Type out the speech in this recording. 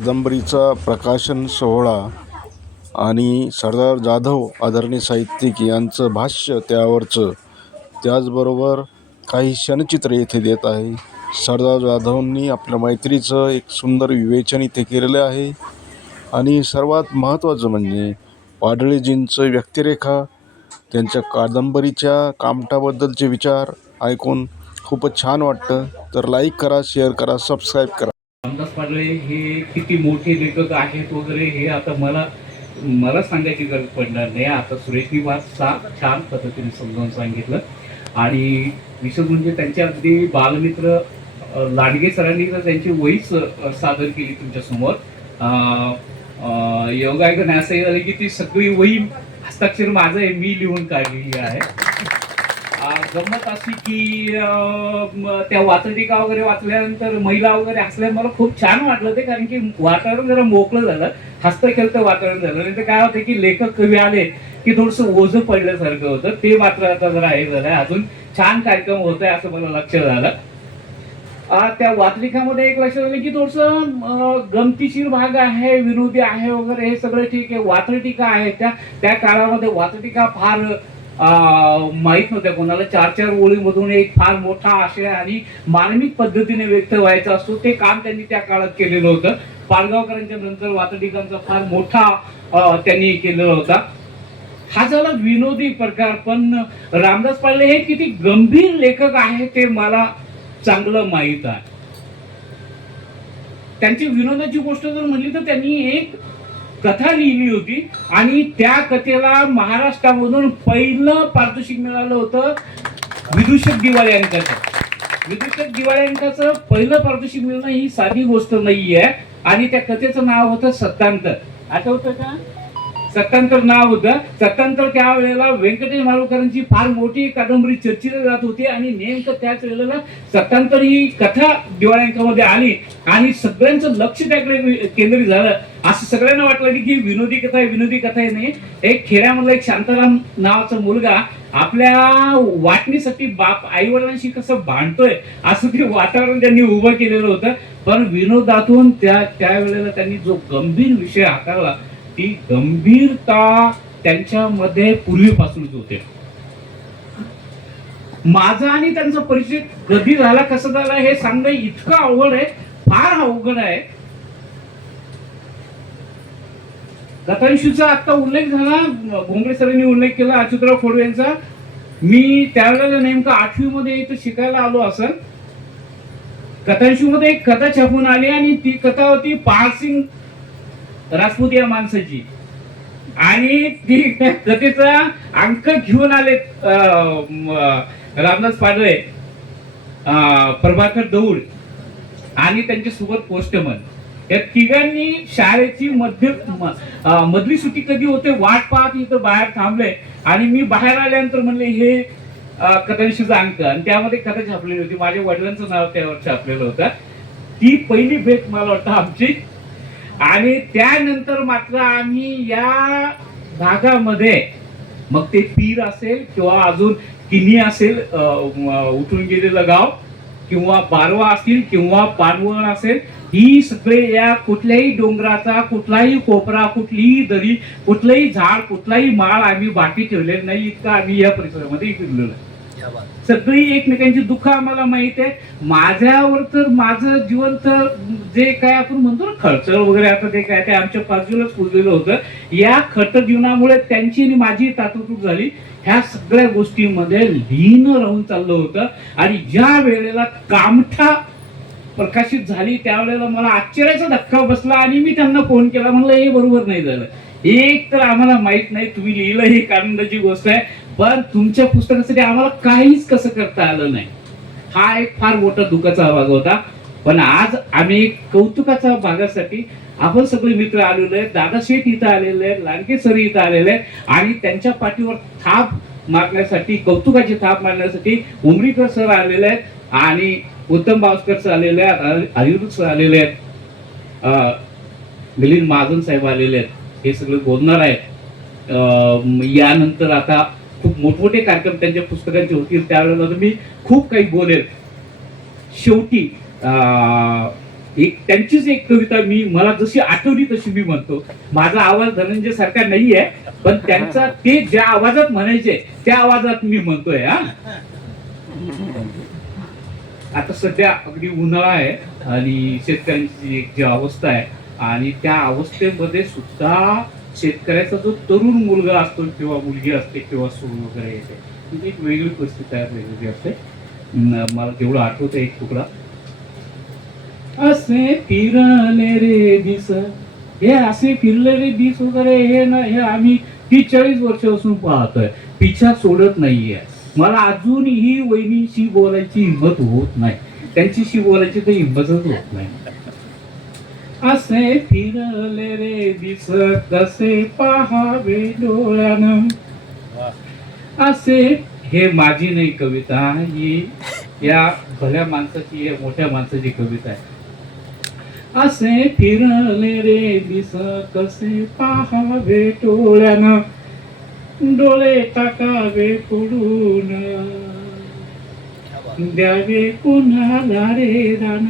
कादंबरीचा प्रकाशन सोहळा आणि सरदार जाधव आदरणीय साहित्यिक यांचं भाष्य त्यावरचं, त्याचबरोबर काही क्षणचित्र येथे देत आहे. सरदार जाधवांनी आपल्या मैत्रीचं एक सुंदर विवेचन इथे केलेलं आहे. आणि सर्वात महत्त्वाचं म्हणजे पाडळीजींचं व्यक्तिरेखा, त्यांच्या कादंबरीच्या कामठाबद्दलचे विचार ऐकून खूपच छान वाटतं. तर लाईक करा, शेअर करा, सबस्क्राईब करा. रामदास पाडळे हे किती मोठे लेखक आहेत वगैरे हे आता मला मला सांगायची गरज पडणार नाही. आता सुरेशनी फार छान पद्धतीने समजावून सांगितलं. आणि विशेष म्हणजे त्यांच्या अगदी बालमित्र लाडगे सरांनी तर त्यांची वहीच सादर केली तुमच्यासमोर. योगायोगाने असं झालं की ती सगळी वही हस्ताक्षर माझं आहे, मी लिहून काढलेली आहे. गंमत अशी की त्या वाचटिका वगैरे वाचल्यानंतर महिला वगैरे असल्या मला खूप छान वाटलं ते, कारण की वातावरण जरा मोकळं झालं, हस्त खेळतं वातावरण झालं. नाही तर काय होतं की लेखक कवी आले की थोडंसं ओझं पडल्यासारखं होतं. ते मात्र आता जरा हे झालं, अजून छान कार्यक्रम होत आहे असं मला लक्षात आलं. त्या वाचलिकामध्ये एक लक्षात आलं की थोडंसं गमतीशीर भाग आहे, विनोदी आहे वगैरे, हे सगळं ठीक आहे. वाचटिका आहे, त्या काळामध्ये वाचटिका फार माहीत नव्हत्या कोणाला. 4-4 ओळीमधून एक फार मोठा आशय आणि मार्मिक पद्धतीने व्यक्त व्हायचा असतो, ते काम त्यांनी त्या काळात केलेलं होतं. पाडगावकरांच्या नंतर वाचटिकांचा फार मोठा त्यांनी केलेला होता. हा झाला विनोदी प्रकार. पण रामदास पाडळे हे किती गंभीर लेखक आहे ते मला चांगलं माहीत आहे. त्यांची विनोदाची गोष्ट जर म्हणली तर त्यांनी एक कथा लिहिली होती आणि त्या कथेला महाराष्ट्रामधून पहिलं पारितोषिक मिळालं होतं विदूषक दिवाळी अंकाचं. विदूषक दिवाळी अंकाचं पहिलं पारितोषिक मिळणं ही साधी गोष्ट नाहीये. आणि त्या कथेचं नाव होतं सत्तांतर. आठवतं का? सत्तांतर नाव होतं. सत्तांतर त्यावेळेला व्यंकटेश माडगूळकरांची फार मोठी कादंबरी चर्चिली जात होती आणि नेमकं त्याच वेळेला सत्तांतर ही कथा दिवाळी अंकामध्ये आली आणि सगळ्यांचं लक्ष त्याकडे केंद्रित झालं. असं सगळ्यांना वाटलं की विनोदी कथा आहे, विनोदी कथा आहे. नाही, एक खेड्यामधला एक शांताराम नावाचा मुलगा आपल्या वाटणीसाठी बाप आई वडिलांशी कसं भांडतोय असं ते वातावरण त्यांनी उभं केलेलं होतं. पण विनोदातून त्यावेळेला त्यांनी जो गंभीर विषय हाताळला, ती गंभीरता त्यांच्यामध्ये पूर्वीपासूनच होते. माझा आणि त्यांचा परिचय कधी झाला, कसा झाला हे सांगणं इतकं अवघड आहे, फार अवघड आहे. कथांशूचा आता उल्लेख झाला, भोंगळे सरांनी उल्लेख केला अच्युतराव खोडवे यांचा. मी त्यावेळेला नेमकं 8वी मध्ये इथं शिकायला आलो असेल. कथांशू मध्ये एक कथा छापून आली आणि ती कथा होती पारसिंग राजपूत या माणसाची. आणि ती कथेचा अंक घेऊन आले रामदास पाडळे, प्रभाकर दौड आणि त्यांच्या सोबत पोस्टमन. या तिघांनी शाळेची मधली सुट्टी कधी होते वाट पाहत इथं बाहेर थांबले. आणि मी बाहेर आल्यानंतर म्हणले हे कथांशीचा अंक, आणि त्यामध्ये कथा छापलेली होती. माझ्या वडिलांचं नाव त्यावर छापलेलं होतं. ती पहिली भेट मला वाटतं आमची. आणि त्यानंतर मात्र आम्ही या भागामध्ये, मग ते पीर असेल किंवा अजून किनी असेल उठून गेलेलं गाव, किंवा बारवा असतील किंवा पानवळ असेल, ही सगळे या कुठल्याही डोंगराचा कुठलाही कोपरा, कुठलीही दरी, कुठलंही झाड, कुठलाही माळ आम्ही बाकी ठेवलेलं नाही. इतकं आम्ही या परिसरामध्ये फिरलेलो. सगळी एकमेकांची दुःख आम्हाला माहित आहे. माझ्यावर तर माझं जीवन तर जे काय आपण म्हणतो ना खर्च वगैरे, आता ते काय ते आमच्या बाजूलाच पुजलेलं होतं. या खट जीवनामुळे त्यांची आणि माझी तातूतूट झाली. ह्या सगळ्या गोष्टींमध्ये लीन राहून चाललं होतं. आणि ज्या वेळेला कामठा प्रकाशित झाली त्यावेळेला मला आश्चर्याचा धक्का बसला आणि मी त्यांना फोन केला. म्हणलं हे बरोबर नाही झालं. एक तर आम्हाला माहित नाही तुम्ही लिहिलं ही आनंदाची गोष्ट आहे, पण तुमच्या पुस्तकासाठी आम्हाला काहीच कसं करता आलं नाही. हा एक फार मोठा दुःखाचा भाग होता. पण आज आम्ही कौतुकाच्या भागासाठी आपण सगळे मित्र आलेले आहेत. दादा शेठ इथं आलेले आहेत, लांडगे सर इथं आलेले आहेत. आणि त्यांच्या पाठीवर थाप मारण्यासाठी, कौतुकाची थाप मारण्यासाठी उमरीकर सर आलेले आहेत, आणि उत्तम बावस्कर सर आलेले आहेत, अनिरुद्ध सर आलेले आहेत, मिलिंद महाजन साहेब आलेले आहेत. हे सगळे बोलणार आहेत. यानंतर आता खूप मोठमोठे कार्यक्रम त्यांच्या पुस्तकांचे होतील, त्यावेळेला मी खूप काही बोलेल. शेवटी त्यांचीच एक कविता मला जशी आठवली तशी मी म्हणतो. माझा आवाज धनंजय सारखा नाही आहे, पण त्यांचा ते ज्या आवाजात म्हणायचे त्या आवाजात मी म्हणतोय. आता सध्या अगदी उन्हाळा आहे आणि शेतकऱ्यांची एक जी अवस्था आहे, आणि त्या अवस्थेमध्ये सुद्धा शेतकऱ्याचा जो तरुण मुलगा असतो किंवा मुलगी असते किंवा सून वगैरे येते, ती एक वेगळी परिस्थिती तयार वेगळी असते. मला जेवढं आठवतं एक तुकडा, असे फिरले रे दिस, हे असे फिरले रे दिस वगैरे हे ना, हे आम्ही 40 वर्षापासून पाहतोय, पिछा सोडत नाहीये. मला अजूनही वहिनीशी बोलायची हिंमत होत नाही, त्यांच्याशी बोलायची तर हिंमतच होत नाही. असे फिरले रे दिस कसे पाहावे डोळ्यानं, असे, हे माझी नाही कविता, ही या भल्या माणसाची, या मोठ्या माणसाची कविता आहे. असे फिरले रे दिस कसे पाहावे डोळ्यानं, डोळे टाकावे पडून, द्यावे कुणाला रे रान.